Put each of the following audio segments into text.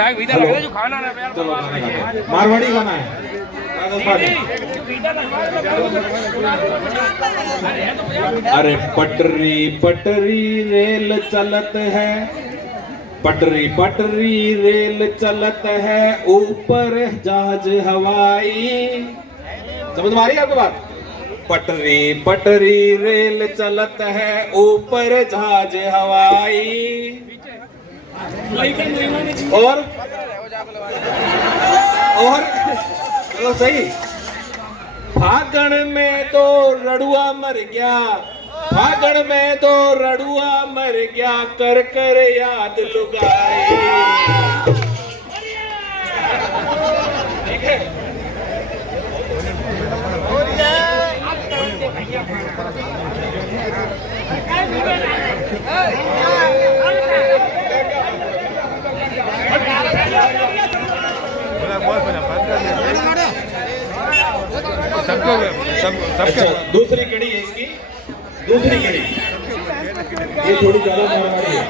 चलो मारवाड़ी गाना है। अरे पटरी पटरी रेल चलत है, पटरी पटरी रेल चलत है, ऊपर जहाज हवाई। समझ में आ रही है आपको बात? पटरी पटरी रेल चलत है, ऊपर जहाज हवाई। और चलो सही। फागण में तो रड़ुआ मर गया, फागण में तो रड़ुआ मर गया, कर कर याद लुगाई। ठीक है। अच्छा, दूसरी कड़ी है इसकी, दूसरी कड़ी ये थोड़ी ज्यादा मारवाड़ी है।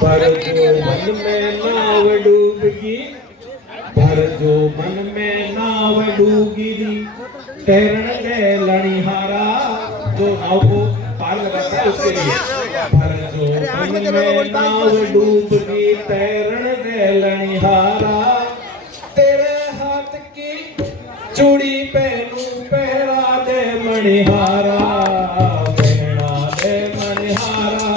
पर जो मन में नाव डूबगी, पर जो मन में नाव डूबगी, तैरण दे लणिहारा। जो नाव को पार लगाता है उसके लिए। पर जो मन में नाव डूबगी, तैरण दे लणिहारा। तेरे हाथ की चूड़ी पहनू, पहरा दे मणिहारा, पहरा दे मणिहारा,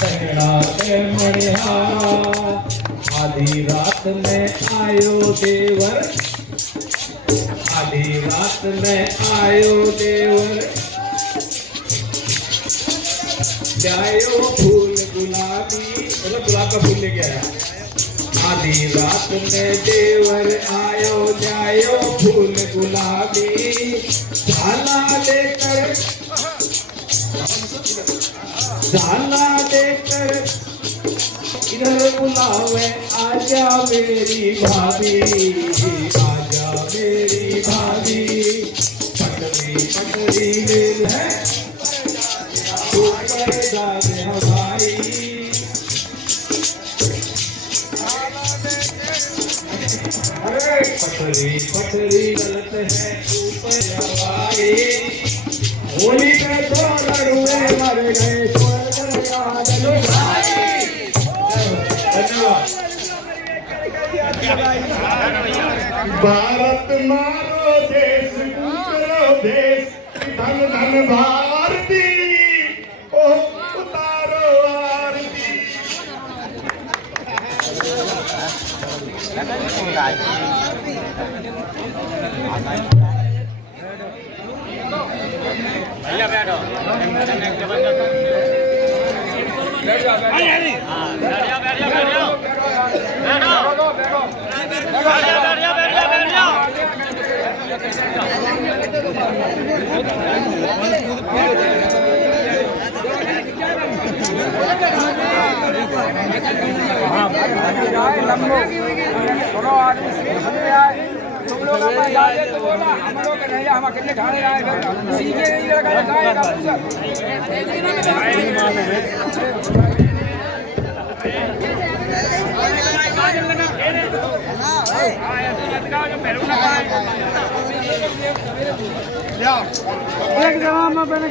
पहरा दे मणिहारा। आधी रात में आयो देवर, आधी रात में आयो देवर, जायो फूल गुलाबी। मतलब गुलाब का फूल लेके आया। आधी रात में देवर आयो, जायो फूल गुलाबी। झाला लेकर, झाला लेकर इधर बुलावे, आजा मेरी भाभी, आजा मेरी भाभी। पटरी पटरी रेल है, ऊपर जाने हवाई। पटरी पटरी गलत है, ऊपर हवाई। होली में तो लड़ुए मर गए, याद लुगाई। धन्यवाद। भारत मारो देश, करो देश, धन धन भारती, ओ उतारो आरती। तुम लोग अपना जाते तो बोला, हम लोग नहीं, हम कितने ठाणे आए सीखे नहीं लगाएगा एक जगह में मैंने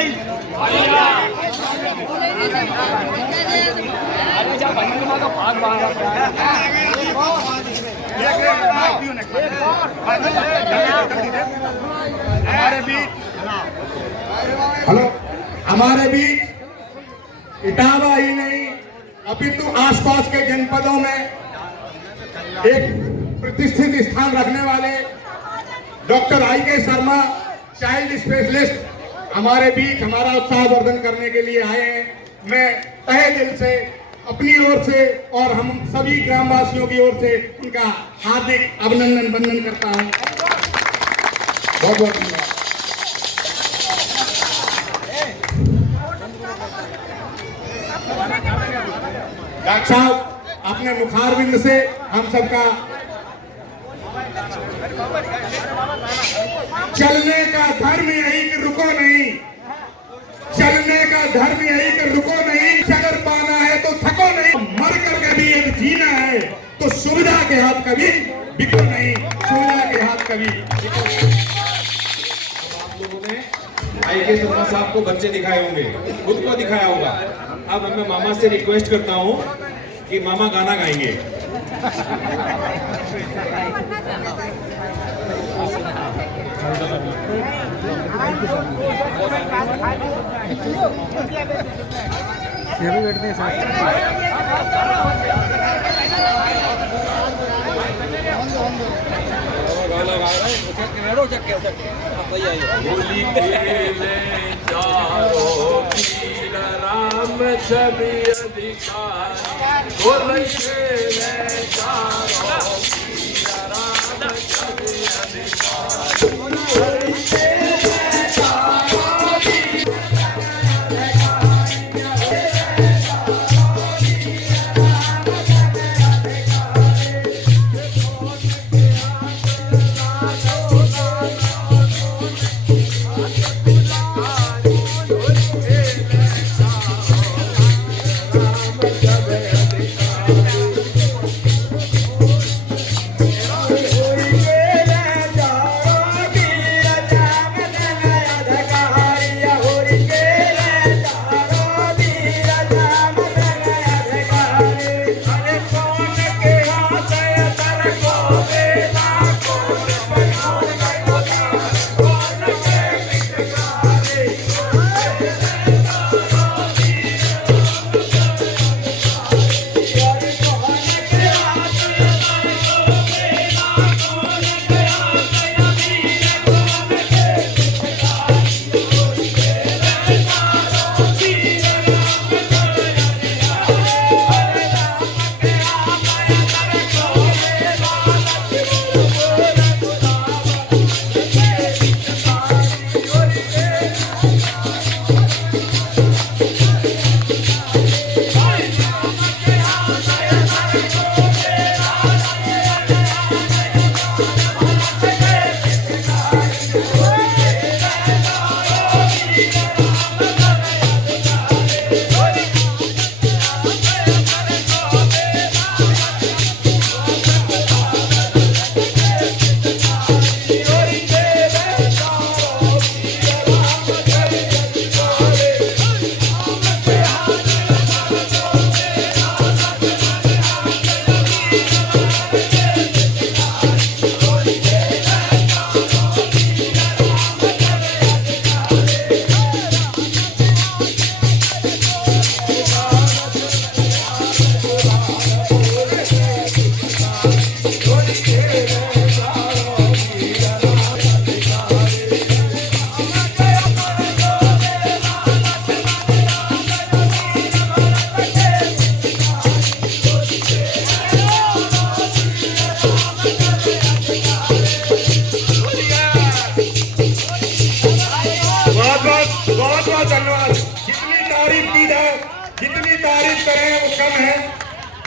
हेलो, हमारे बीच इटावा ही नहीं अपितु आसपास के जनपदों में एक प्रतिष्ठित स्थान रखने वाले doctor I.K. Sharma child specialist हमारे बीच हमारा उत्साहवर्धन करने के लिए आए हैं। मैं तहे दिल से अपनी ओर से और हम सभी ग्रामवासियों की ओर से उनका हार्दिक अभिनंदन वंदन करता हूं। बहुत बहुत धन्यवाद। डॉक्टर साहब, अपने मुखारबिंद से हम सबका चलने का धर्म यही कि रुको नहीं, चलने का धर्म यही कि रुको नहीं, अगर पाना है तो थको नहीं, मर कर कभी यदि जीना है तो सुविधा के हाथ कभी बिको नहीं, सुविधा के हाथ कभी बिको नहीं। आप लोगों ने I.K. शर्मा साहब को बच्चे दिखाए होंगे, खुद को दिखाया होगा। अब मैं मामा से रिक्वेस्ट करता हूँ कि मामा गाना गाएंगे। बैठते हैं साथ। होली खेले चारों वीर राम सभी अधिकार, होली खेले चारों वीर राम सभी अधिकार, होली खेले चारों वीर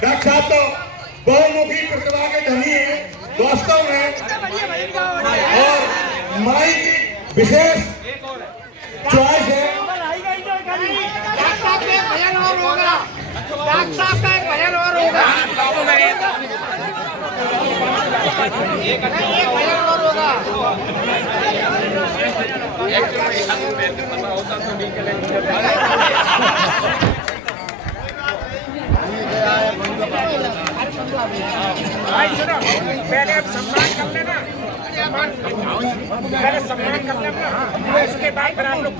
डॉक्टर साहब तो बहुमुखी प्रतिभा के धनी है वास्तव में, और माई की विशेष चॉइस है। डॉक्टर साहब का एक भजन और होगा, डॉक्टर साहब का एक भजन और होगा, एक भजन और होगा। भाई सुनो, पहले अब सम्मान कर लेना, पहले सम्मान कर लेना, उसके बाद फिर आप लोग